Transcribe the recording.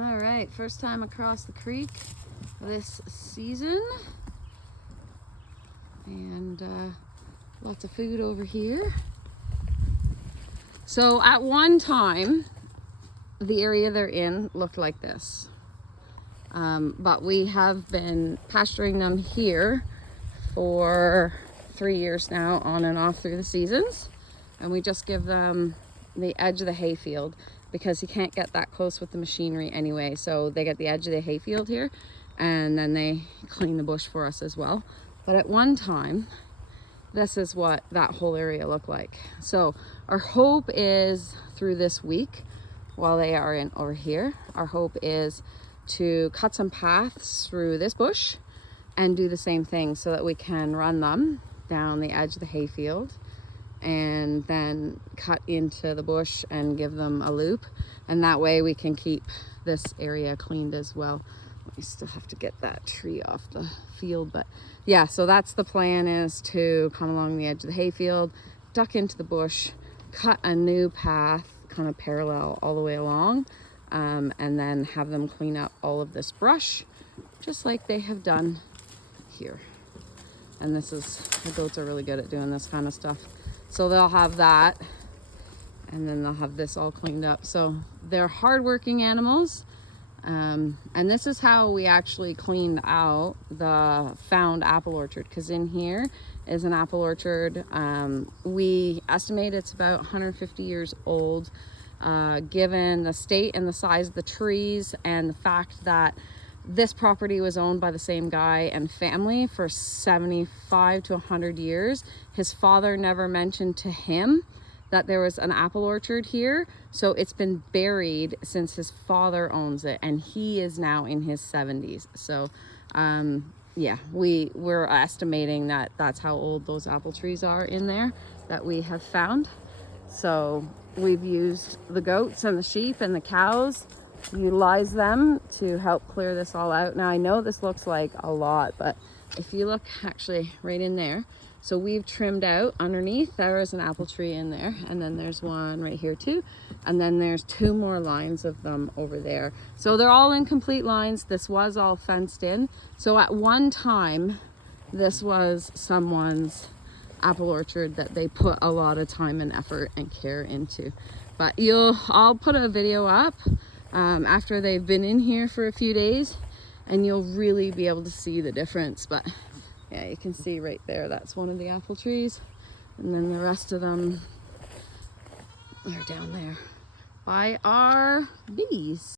All right, first time across the creek this season, and lots of food over here. So at one time, the area they're in looked like this, but we have been pasturing them here for 3 years now, on and off through the seasons, and we just give them the edge of the hayfield because you can't get that close with the machinery anyway. So they get the edge of the hayfield here, and then they clean the bush for us as well. But at one time, this is what that whole area looked like. So our hope is through this week, while they are in over here, our hope is to cut some paths through this bush and do the same thing so that we can run them down the edge of the hayfield and then cut into the bush and give them a loop, and that way we can keep this area cleaned as well. We still have to get that tree off the field, but yeah, so that's the plan, is to come along the edge of the hayfield, duck into the bush, cut a new path kind of parallel all the way along, and then have them clean up all of this brush just like they have done here. And this is, the goats are really good at doing this kind of stuff. So they'll have that, and then they'll have this all cleaned up. So they're hardworking animals. And this is how we actually cleaned out the found apple orchard, because in here is an apple orchard. We estimate it's about 150 years old, given the state and the size of the trees and the fact that this property was owned by the same guy and family for 75 to 100 years. His father never mentioned to him that there was an apple orchard here, so it's been buried since his father owns it, and he is now in his 70s. So yeah, we're estimating that that's how old those apple trees are in there that we have found. So we've used the goats and the sheep and the cows, utilize them to help clear this all out. Now I know this looks like a lot, but if you look actually right in there, so we've trimmed out underneath, there is an apple tree in there, and then there's one right here too, and then there's 2 more lines of them over there. So they're all in complete lines. This was all fenced in. So at one time, this was someone's apple orchard that they put a lot of time and effort and care into. But I'll put a video up after they've been in here for a few days, and you'll really be able to see the difference. But yeah, you can see right there, that's one of the apple trees, and then the rest of them are down there by our bees.